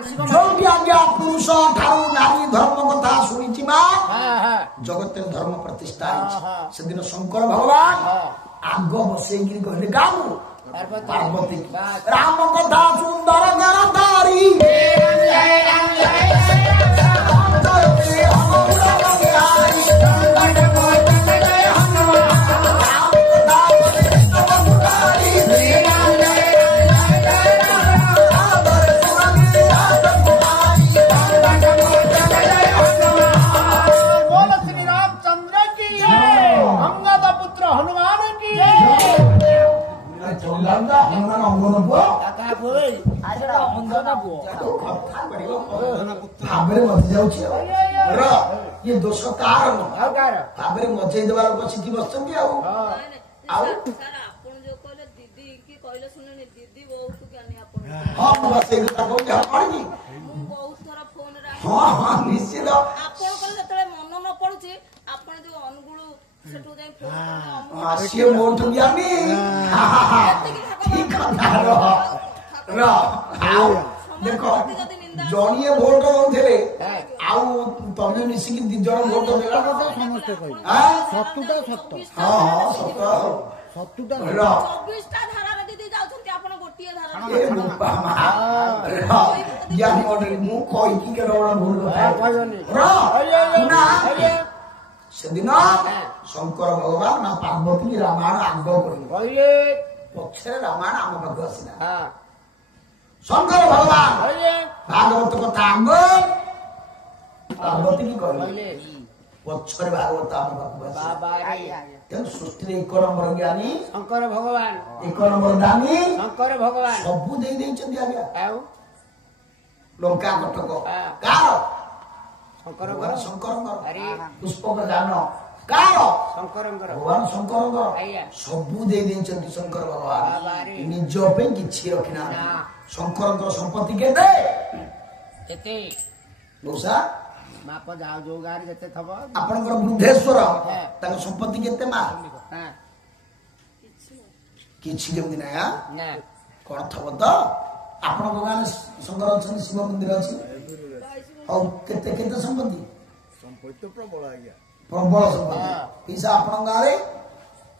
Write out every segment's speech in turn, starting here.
जो भी आज्ञा पुरुष ठारू नारी धर्म कथा शुणी माँ जगत धर्म प्रतिष्ठा से दिन शंकर भगवान आग बसई कहले गाँव पार्वती राम कथा सुंदर गणधारी ये दोष कार मजे देवार बसी बस निश्चित मन न पड़ुची अनुगुण सी मोटू ज्ञानी देख जड़िए भोट दे तमें मिसिकी दी जन भोट से दिन शंकर भगवान ना पार्वती रामायण आग पक्षे रामायण आम पाक आसला शंकर भगवान भागवत कथा आग पार्वती की कहले पक्षे भागवत आम पाक सृष्टि एक नंबर ज्ञानी शंकर भगवान एक नंबर दानी शंकर भगवान सबू दे लंका कटक कार शंकर पुष्पक दान कार भगवान शंकर सबू दे शंकर भगवान निज किसी रखिना शंकर संपत्ति केते मौसा माप जाओ जो गार जते थबो आपनकर बुद्धेश्वर ताको संपत्ति केते मा किछि केमि ना ना कोन थबो त आपन गान शंकर अछन शिव मंदिर अछि और केते केते संपत्ति संपत्ति प्रबल आज्ञा प्रबल संपत्ति पैसा आपन गारे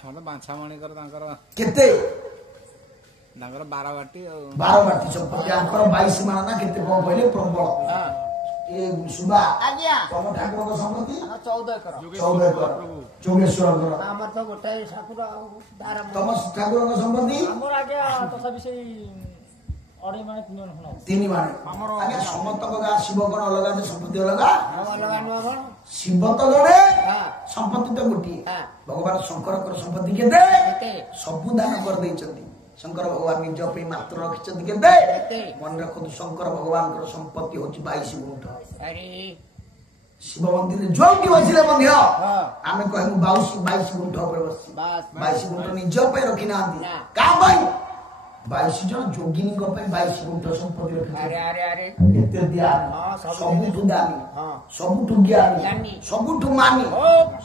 छन बांछा माणी कर तांकर केते तांकर 12 बाटी संपत्ति आंकर 22 माना ना केते को कहले प्रबल ए सुबा आज्ञा तम ठाकुर को संपत्ति 14 एकर जोगेश्वर हमर तो गोटाई ठाकुर दारा तम ठाकुर को संपत्ति हमर आज्ञा तो सब से अड़ी माने 3 माने आज्ञा समस्त को गा शिव कोन अलगा जे संपत्ति अलगा न शिव तो गणे संपत्ति तो गुटी भगवान शंकर को संपत्ति केते सब दान कर दैछथि शंकर भगवान निज पे मात्र रखिछथि केते मन रखु शंकर भगवान को संपत्ति होची 22 गुंठ अरे शिव मंदिर जो कि बसिले मध्य आमे कहू 22 गुंठ पर बसी 22 गुंठ निज पे रखिना का भाई 22 जन जोगिनी को पे 22 गुंठ संपत्ति रखि अरे अरे अरे एते दिया सबुठु दानी सबुठु ज्ञानी सबुठु मानी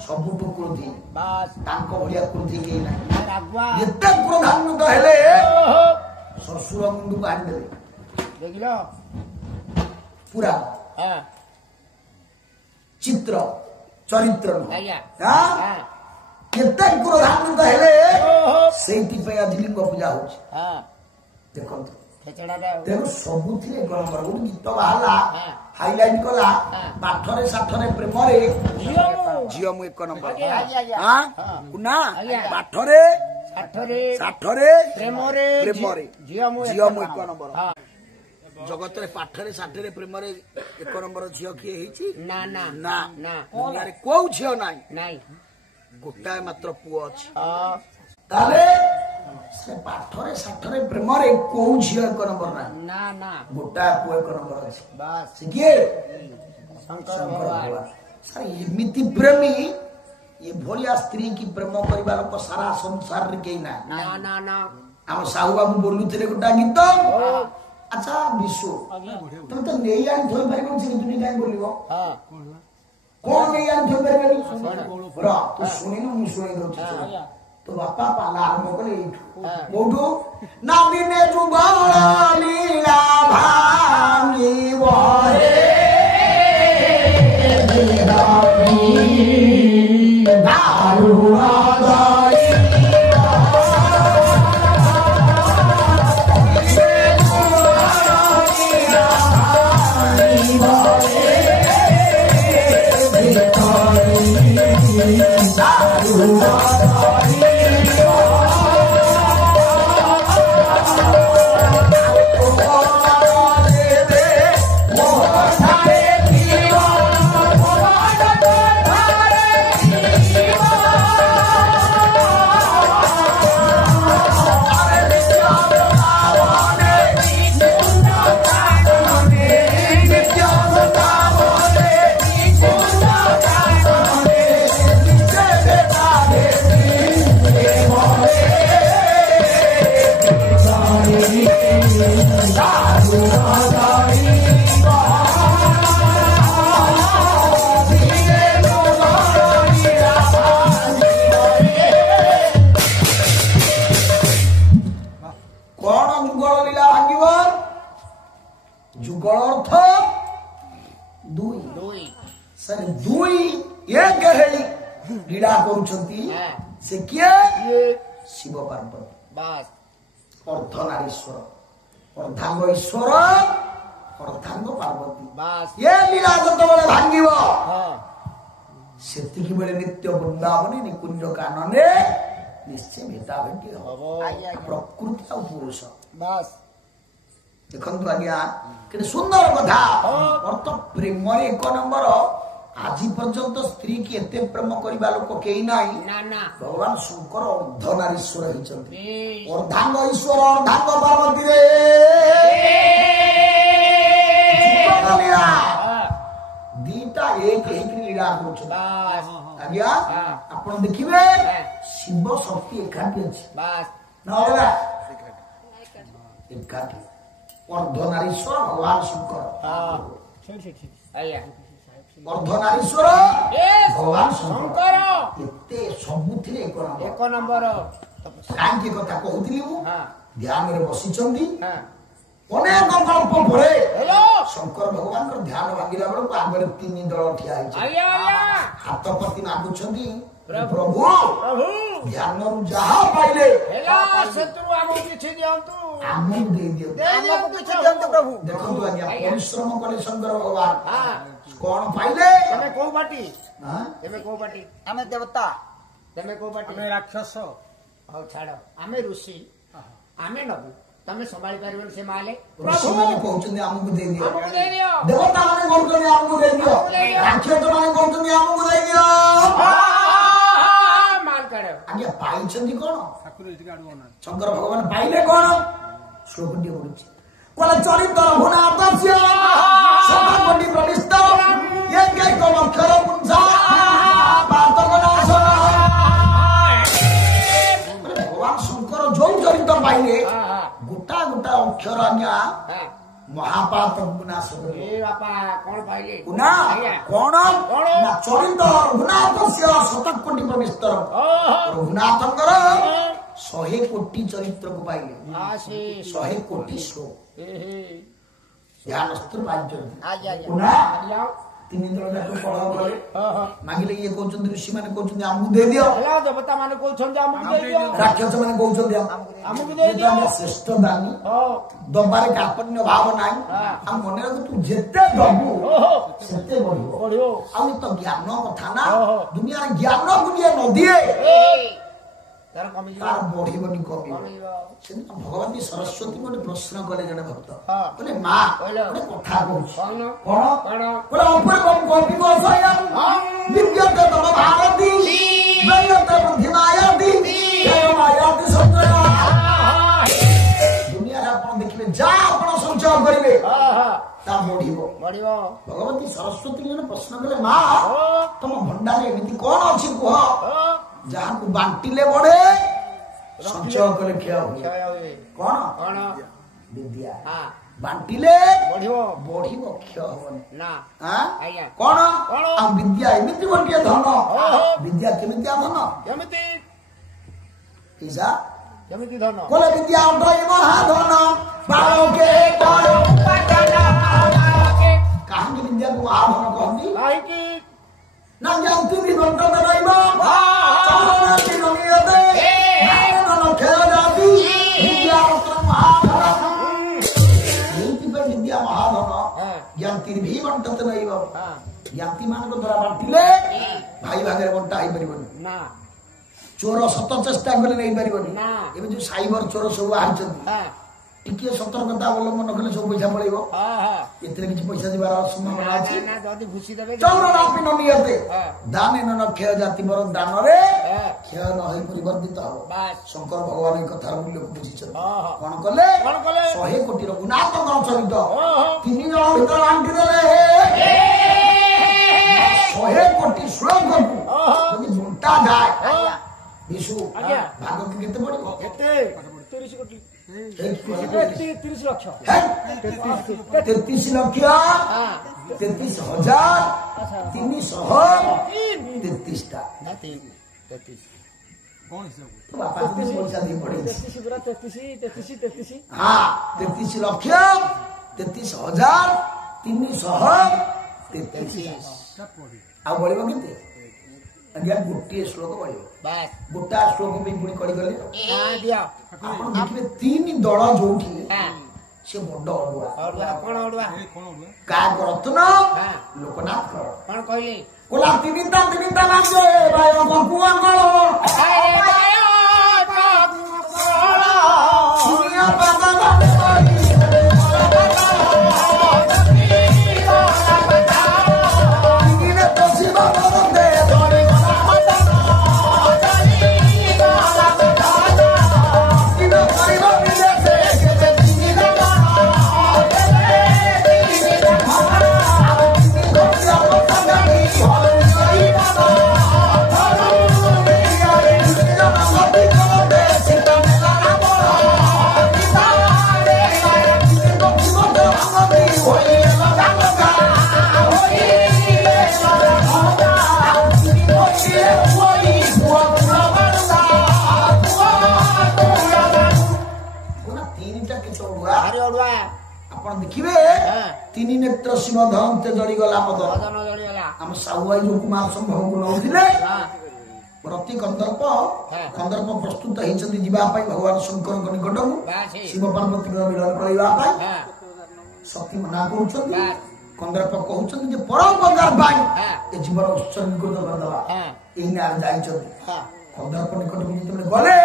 सबुठु क्रोधी बस तांको भलिया क्रोधी के ना रागवा एते क्रोधान्वित हेले ससुर मुंडु काट देले देखिलो पूरा चित्र चरित्र हां एते क्रोधान्वित हेले सेठी पे अधिलिंग पूजा होछ हां देखो तेणु सबुथि गीत बाहला हाइलाइट कला पाठरे साठरे प्रेम झील मु 1 नंबर पाठरे साठरे प्रेम झील मु 1 नंबर जगत पाठरे साठरे प्रेम 1 नंबर झील किए ना ना ना ना को झील नाई गोटाए मात्र पुओ अछि से पाठरे साठरे प्रेम को झील 1 नंबर ना ना गोटा पुओ 1 नंबर अछि बस किए शंकर भगवान सर एमिति प्रेमी ये भलिया स्त्री की प्रेम करबा लोक सारा संसार रे के ना ना ना ना हम साहू बाबू बोलुथिले गोटा गीत अच्छा विश्व तुम तो नेई आन थोइ पारि कोन छी तुनी काय बोलिबो हां कोन नेई आन थोइ पारि रा तू सुनिनु मु सुनि दउ छी तो बापा पाला आरंभ करे मोठू ना दिने जुगाली ला भांगी ଯୁଗଳ ଅର୍ଥ ଦୁଇ ସରି ଦୁଇ ଏକ ହେଳି କ୍ରୀଡ଼ା କରୁଛନ୍ତି ସେ କିଏ ଶିବ ପାର୍ବତୀ ଅର୍ଦ୍ଧନାରୀଶ୍ୱର ଅର୍ଦ୍ଧାଙ୍ଗ ଈଶ୍ୱର ଅର୍ଦ୍ଧାଙ୍ଗ ପାର୍ବତୀ ଏ ଲୀଳା ଯେତେବେଳେ ଭାଙ୍ଗିବ ସେତିକି ବେଳେ ନିତ୍ୟ ବୃନ୍ଦାବନୀ ନିକୁଞ୍ଜ କାନନେ ନିଶ୍ଚୟ ଭେଟା ଭେଟି ହବ ପ୍ରକୃତି ଆଉ ପୁରୁଷ ଦେଖନ୍ତୁ ଆଜ୍ଞା କେତେ ସୁନ୍ଦର କଥା ଅର୍ଥ ପ୍ରେମରେ ଏକ ନମ୍ବର ଆଜି ପର୍ଯ୍ୟନ୍ତ ସ୍ତ୍ରୀ କି ଏତେ ପ୍ରେମ କରିବା ଲୋକ କେହି ନାହିଁ ଭଗବାନ ଶଙ୍କର ଅର୍ଦ୍ଧନାରୀଶ୍ୱର ହେଇଛନ୍ତି ଅର୍ଦ୍ଧାଙ୍ଗ ଈଶ୍ୱର ଅର୍ଦ୍ଧାଙ୍ଗ ପାର୍ବତୀରେ ଦିଟା ଏକ ହେଇକି ଲୀଳା କରୁଛନ୍ତି ଆଜ୍ଞା ଆପଣ ଦେଖିବେ ଶିବ ଶକ୍ତି ଏକାଠି ଅଛି ଏକାଠି ଅର୍ଦ୍ଧନାରୀଶ୍ୱର ଭଗବାନ ଶଙ୍କର ଅର୍ଦ୍ଧନାରୀଶ୍ୱର ଭଗବାନ ଶଙ୍କର ଏତେ ସବୁଥିରେ ଏକ ନମ୍ବର କାହିଁକି କଥା କହୁଥିଲି ମୁଁ ଧ୍ୟାନରେ ବସିଛନ୍ତି ଅନେକ ଗଳ୍ପ ପରେ ଶଙ୍କର ଭଗବାନଙ୍କର ଧ୍ୟାନ ଭାଙ୍ଗିଲା ବେଳକୁ ଆଗରେ 3 ଦଳ ଠିଆ ହେଇଛି ହାତ ପତି ମାଗୁଛନ୍ତି ପ୍ରଭୁ ଧ୍ୟାନରୁ ଯାହା ପାଇଲେ ଆମକୁ ଦେଇଦିଅନ୍ତୁ ପ୍ରଭୁ ଦେଖନ୍ତୁ ଆଜ୍ଞା ପରିଶ୍ରମ କଲେ ଶଙ୍କର ଭଗବାନ କଣ ପାଇଲେ ଆମେ ଦେବତା ତମେ କୋଉ ପାଟି ରାକ୍ଷସ ହଉ ଛାଡ ଆମେ ଋଷି ଆମେ ନବୁ ତମେ ସମ୍ଭାଳି ପାରିବନି ସେ ମାଲେ ଋଷିମାନେ କହୁଛନ୍ତି ଆମକୁ ଦେଇଦିଅ ଦେବତା ମାନେ କହୁଛନ୍ତି ଆମକୁ ଦେଇଦିଅ ରାକ୍ଷସ ମାନେ କହୁଛନ୍ତି ଆମକୁ ଦେଇଦିଅ ମାଲ କାଢ ଆଜ୍ଞା ପାଇଛନ୍ତି କଣ ଶଙ୍କର ଭଗବାନ ପାଇଲେ କଣ ଶ୍ଲୋକଟି ପଡୁଛି କହିଲେ ଚରିତ ରଘୁନାଥସ୍ୟ ସଦାକୋଟି ପ୍ରବିଷ୍ଟ ଏକୈକ ଅକ୍ଷର ପୁଂସା ପାତକ ନାଶ ଭଗବାନ ଶଙ୍କର ଯୋଉ ଚରିତ ପାଇଲେ ଗୋଟା ଗୋଟା ଅକ୍ଷର ଆଜ୍ଞା ମହାପାତ ନାଶ କଣ ପାଇଲେ କଣ ନା ଚରିତ ରଘୁନାଥସ୍ୟ ଶତକୋଟି ପ୍ରବିଷ୍ଟ ରଘୁନାଥଙ୍କର 100 କୋଟି ଚରିତ୍ରକୁ ପାଇଲେ 100 କୋଟି ଶ୍ଲୋକ ଧ୍ୟାନସ୍ଥ ପାଇଛନ୍ତି 3 ଦଳ ଯାକ ପଢ କଲେ ମାଗିଲେ ଇଏ କହୁଛନ୍ତି ଋଷି ମାନେ କହୁଛନ୍ତି ଆମକୁ ଦେଇଦିଅ ଦେବତା ମାନେ କହୁଛନ୍ତି ଆମକୁ ଦେଇଦିଅ ରାକ୍ଷସ ମାନେ କହୁଛନ୍ତି ଆମକୁ ଦେଇଦିଅ ଶ୍ରେଷ୍ଠ ଦାନୀ ଦବାରେ କାର୍ପଣ୍ୟ ଭାବ ନାହିଁ ଆଉ ମନେ ରଖ ତୁ ଯେତେ ଦବୁ ସେତେ ବଢିବ ଆଉ ତ ଜ୍ଞାନ କଥା ନା ଦୁନିଆରେ ଜ୍ଞାନକୁ ଯିଏ ନ ଦିଏ ତାର ବଢିବନି କମିବ ସେଦିନ ଭଗବତୀ ସରସ୍ୱତୀ ଗୋଟେ ପ୍ରଶ୍ନ କଲେ ଜଣେ ଭକ୍ତ କହିଲେ ମା ଗୋଟେ କଥା କହୁଛି କଣ କପିବ ଦିବ୍ୟତେ ତମ ଭାରତୀ ବୈୟତେ ବୁଦ୍ଧିମାୟତି ମାୟାତି ସଞ୍ଚୟ ଦୁନିଆରେ ଆପଣ ଦେଖିବେ ଯାହା ଆପଣ ସଞ୍ଚୟ କରିବେ ତା ବଢିବ ଭଗବତୀ ସରସ୍ୱତୀ ଜଣେ ପ୍ରଶ୍ନ କଲେ ମା ତମ ଭଣ୍ଡାରେ ଏମିତି କଣ ଅଛି କୁହ ଯାହାକୁ ବାଣ୍ଟିଲେ ବଢେ ସଞ୍ଚୟ କଲେ କ୍ଷୟ ହୁଏ କଣ ବିଦ୍ୟା ବାଣ୍ଟିଲେ ବଢିବ କ୍ଷୟ ହବନି କଣ ଆଉ ବିଦ୍ୟା ଏମିତି ଗୋଟିଏ ଧନ ବିଦ୍ୟା କେମିତିଆ ଧନ କେମିତି ଧନ କହିଲେ ବିଦ୍ୟା ଅଟଇ ମହାଧନ କାହିଁକି ବିଦ୍ୟାକୁ ମହାଧନ କହନ୍ତି କାହିଁକି ନା ଜାଣନ୍ତି ବି ବଣ୍ଟନ ରହିବ ଏଇଥିପାଇଁ ବିଦ୍ୟା ମହାଧନ ଜ୍ଞାତି ବି ବଣ୍ଟନ ରହିବ ଜ୍ଞାତି ମାନଙ୍କ ଦ୍ୱାରା ବାଣ୍ଟିଲେ ଭାଇ ଭାଗରେ ବଣ୍ଟା ହେଇପାରିବନି ଚୋର ସତ ଚେଷ୍ଟା କଲେ ନେଇପାରିବନି ଏବେ ଯୋଉ ସାଇବର ଚୋର ସବୁ ବାହାରିଛନ୍ତି ଟିକେ ସତର୍କତା ଅବଲମ୍ବନ କଲେ ସବୁ ପଇସା ପଳେଇବ ଏଥିରେ କିଛି ପଇସା ଯିବାର ସମ୍ଭାବନା ଅଛି ଦାନେ ନ କ୍ଷୟ ଜାତି ମୋର ଦାନରେ କ୍ଷୟ ନ ହୋଇ ପରିବର୍ତ୍ତିତ ହବ ଶଙ୍କର ଭଗବାନ ଏ କଥାର ମୂଲ୍ୟକୁ ବୁଝିଛନ୍ତି କଣ କଲେ 100 କୋଟି ରଘୁନାଥଙ୍କର ଚରିତ 3 ଜଣ ଭିତରେ ବାଣ୍ଟି ଦେଲେ 100 କୋଟି ଶ୍ଲୋକକୁ ଯଦି ବଣ୍ଟା ଯାଏ ବିଶୁ ଭାଗ କେତେ ପଡିବ 30 କୋଟି 33 ଲକ୍ଷ 33,333,333 ଟା ବାପା ପଇସା ଦେଇ ପଡେ 33 ଲକ୍ଷ 33,333 ଆଉ ବଳିବ କେତେ ଆଜ୍ଞା ଗୋଟିଏ ଶ୍ଲୋକ ବଳିବ ଗୋଟା ଶ୍ଲୋକ ବି ପୁଣି କରିଗଲେ ଆପଣ ଦେଖିବେ 3 ଦଳ ଯୋଉଠି ସେ ବଡ ଅଡୁଆ କାଗ ରତ୍ନ ଲୋକନାଥ କଣ କହିଲେ କୋଲା ତିନିଟା ମାସେ ଭାଇ କୁଆ କଳ ସୁନିଆ ବାବା ଆପଣ ଦେଖିବେ 3 ନେତ୍ର ସିଂହ ଧରନ୍ତେ ଜଳିଗଲା ମଦ ଆମ ସାହୁଆଇ ଯୋଉ କୁମାର ସମ୍ଭବକୁ ନଉଥିଲେ ପ୍ରତି କନ୍ଦର୍ପ ପ୍ରସ୍ତୁତ ହେଇଛନ୍ତି ଯିବା ପାଇଁ ଭଗବାନ ଶଙ୍କରଙ୍କ ନିକଟକୁ ଶିବ ପାର୍ବତୀଙ୍କ ମିଳନ କରିବା ପାଇଁ ସତୀ ମନା କରୁଛନ୍ତି କନ୍ଦର୍ପ କହୁଛନ୍ତି ଯେ ପରୋପକାର ପାଇଁ ଏ ଜୀବନ ଉତ୍ସର୍ଗୀକୃତ କରିଦେବା ଏଇ ନାଁ ଯାଇଛନ୍ତି କନ୍ଦର୍ପ ନିକଟକୁ ଯେତେବେଳେ ଗଲେ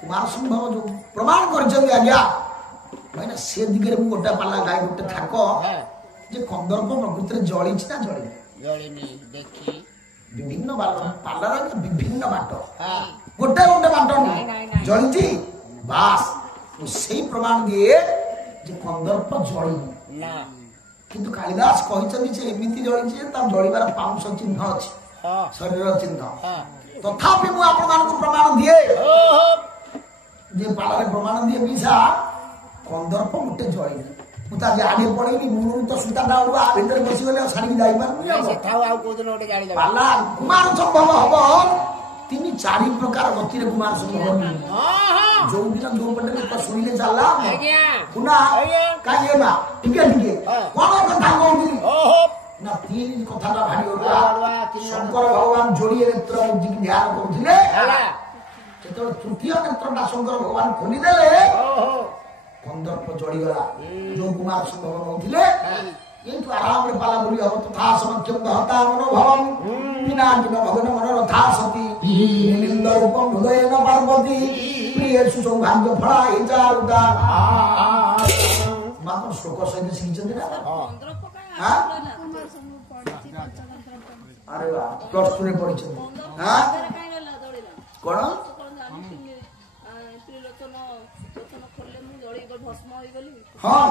କୁମାର ସମ୍ଭବ ଯୋଉ ପ୍ରମାଣ କରିଛନ୍ତି ଆଜ୍ଞା ଭାଇନା ସେ ଦିଗରେ ମୁଁ ଗୋଟା ପାଲା ଗାଈ ଗୋଟେ ଥାକ ଯେ କନ୍ଦର୍ପ ପ୍ରକୃତିରେ ଜଳିଛି ନା ଜଳିନି ଦେଖି ବିଭିନ୍ନ ପାଲାର ବିଭିନ୍ନ ବାଟ ଗୋଟେ ବାଟ ଜଳିଛି ବାସ୍ ମୁଁ ସେଇ ପ୍ରମାଣ ଦିଏ ଯେ କନ୍ଦର୍ପ ଜଳିନି କିନ୍ତୁ କାଳିଦାସ କହିଛନ୍ତି ଯେ ଏମିତି ଜଳିଛି ଯେ ତା ଜଳିବାର ପାଉଁଶ ଚିହ୍ନ ଅଛି ଶରୀର ଚିହ୍ନ ତଥାପି ମୁଁ ଆପଣମାନଙ୍କୁ ପ୍ରମାଣ ଦିଏ ଯେ ପାଲାରେ ପ୍ରମାଣ ଦିଏ ମିଶା କନ୍ଦର୍ପ ଗୋଟେ ଜଳିନି ମୁଁ ତା ଜାଡେ ପଳେଇନି ମୁଁ ତ ସୂତାଟା ଭିତରେ ବସିଗଲେ ଛାଡ଼ିକି ଯାଇପାରୁନି ପାଲା କୁମାର ସମ୍ଭବ ହବ 3-4 ପ୍ରକାର ଗତିରେ କୁମାର ସମ୍ଭବ ଯୋଉ ଦିନ ଯୋଉ ପଟେ ଲୋକ ଶୁଣିଲେ ଚାଲିଲା କାହିଁକି ନା ଟିକେ କଣ କଥା କହୁଥିଲି ନା 3 କଥାଟା ଭାରି ଅଡୁଆ ଶଙ୍କର ଭଗବାନ ଯୋଡ଼ିଏ ନେତ୍ର ବୁଝିକି ଧ୍ୟାନ କରୁଥିଲେ ଯେତେବେଳେ ତୃତୀୟ ନେତ୍ରଟା ଶଙ୍କର ଭଗବାନ ଖୋଲିଦେଲେ କନ୍ଦର୍ପ ଜଳିଗଲା ଯୋଉ କୁମାର ସମ୍ଭବ ନଉଥିଲେ କିନ୍ତୁ ଆରାମରେ ପାଲା ବୋଲି ହବ ତଥା ସମକ୍ଷମ ଦହତା ମନୋଭବମ୍ ବିନାକିନ ଭଗନ ମନୋରଥା ସତୀ ନିଲିନ୍ଦ ରୂପମ ହୃଦୟନ ପାର୍ବତୀ ପ୍ରିୟେଷୁ ସୌଭାଗ୍ୟ ଫଳା ଇଚାରୁଦା ମାତ୍ର ଶ୍ଲୋକ ସହିତ ଶିଖିଛନ୍ତି ନା ଆରେ ବା +2 ରେ ପଢିଛନ୍ତି କଣ ହଁ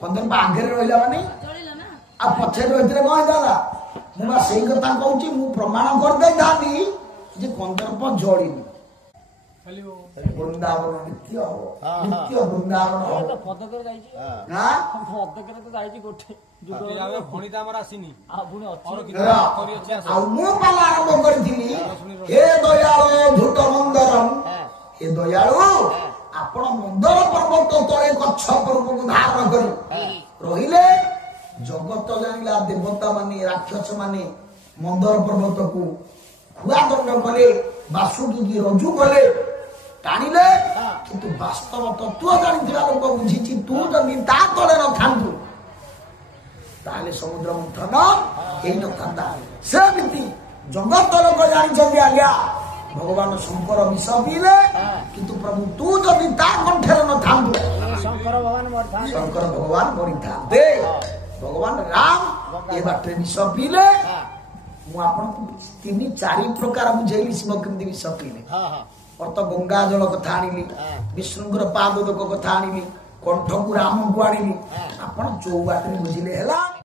କନ୍ଦର୍ପ ଆଗରେ ରହିଲା ମାନେ ଆଉ ପଛରେ ରହିଥିଲେ କଣ ହେଇଥାନ୍ତା ମୁଁ ବା ସେଇ କଥା କହୁଛି ମୁଁ ପ୍ରମାଣ କରିଦେଇଥାନ୍ତି ଯେ କନ୍ଦର୍ପ ଜଳିନି ବୃନ୍ଦାବନ ନିତ୍ୟ ହବ ନିତ୍ୟ ବୃନ୍ଦାବନ ଆଉ ମୁଁ ପାଲା ଆରମ୍ଭ କରିଥିଲି ହେ ଦୟାଳୁ ଧୂତ ମନ୍ଦରମ୍ ଏ ଦୟାଳୁ ଆପଣ ମନ୍ଦର ପର୍ବତ ତଳେ କଚ୍ଛ ପର୍ବକୁ ଧାରଣ କରି ରହିଲେ ଜଗତ ଜାଣିଲା ଦେବତା ମାନେ ରାକ୍ଷସ ମାନେ ମନ୍ଦର ପର୍ବତକୁ ଖୁଆ ଦଣ୍ଡ କଲେ ବାସୁକି ରଜୁ କଲେ ଟାଣିଲେ କିନ୍ତୁ ବାସ୍ତବ ତତ୍ତ୍ୱ ଜାଣିଥିବା ଲୋକ ବୁଝିଛି ତୁ ଯଦି ତା ତଳେ ନଥାନ୍ତୁ ତାହେଲେ ସମୁଦ୍ର ମନ୍ଥନ ହେଇନଥାନ୍ତା ସେମିତି ଜଗତ ଲୋକ ଜାଣିଛନ୍ତି ଆଜ୍ଞା ଭଗବାନ ଶଙ୍କର ବିଷ ପିଇଲେ କିନ୍ତୁ ପ୍ରଭୁ ତୁ ଯଦି ତା କଣ୍ଠରେ ନଥାନ୍ତୁ ଶଙ୍କର ଭଗବାନ ମରିଥାନ୍ତେ ଭଗବାନ ରାମ ଏ ବାଟରେ ବିଷ ପିଇଲେ ମୁଁ ଆପଣଙ୍କୁ 3-4 ପ୍ରକାର ବୁଝେଇଲି ଶିବ କେମିତି ବିଷ ପିଇଲେ ଅର୍ଥ ଗଙ୍ଗା ଜଳ କଥା ଆଣିଲି ବିଷ୍ଣୁଙ୍କର ପାଦୋଦକ କଥା ଆଣିଲି କଣ୍ଠକୁ ରାମକୁ ଆଣିଲି ଆପଣ ଯୋଉ ବାଟରେ ବୁଝିଲେ ହେଲା।